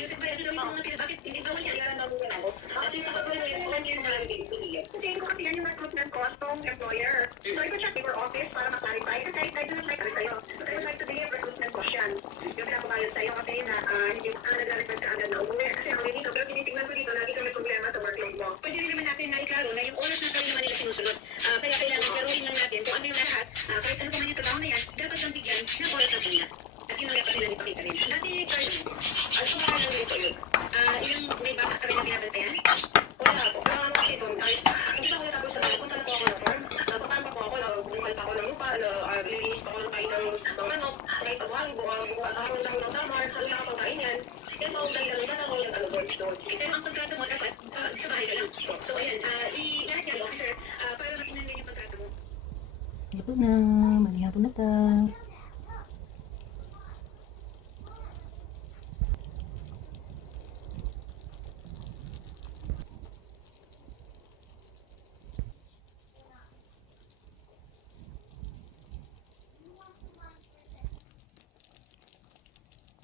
Yusef Bay, ano daw yung mga bakit hindi bawal yan? Kaya namin yan ako. Kasi sa pagkakas ngayon, kung hindi mo namin pinipilihan. Kasi ko kasi yan yung recruitment ko as tong employer. So, ito siya paper office para ma-clarify. Kasi I do not like ano sa'yo. So, I would like to begin recruitment question. Yung pinapabayad sa'yo kasi na hindi ka nag-request ka agad na umuwi. Kasi ang hindi ka, pero tinitingnan ko dito, lagi kami problema sa workload mo. Pwede rin naman natin na iklaro na yung oras na tayo naman nila sinusunod. Kaya kailangan klaruhin lang natin kung ano yung lahat, kahit ano pa man yung trabaho na yan, dapat lang bigyan ng oras ng kanila. At yun ang dapat nila ipakita rin. Dati, Carlo, Ano pa kaya dito yun? ilang may bata ka rin na binabantayan? Wala po. Kaya ano kasi doon, guys, hindi pa ako natapos sa punta na po ako ng farm. Nagpapan pa po ako, nagbukal pa ako ng lupa, lilinis pa ako ng kain ng manok, kahit tawahan, buka ako ng dahon ng tamar, hanggang nakapagkain yan. Yan pa ang dahilan na ako nag-work doon. Pero ang kontrato mo dapat sa bahay ka lang. So ayan, lahat yan, officer, para makinang yan yung kontrato mo. Hapon na, mali hapon na ta.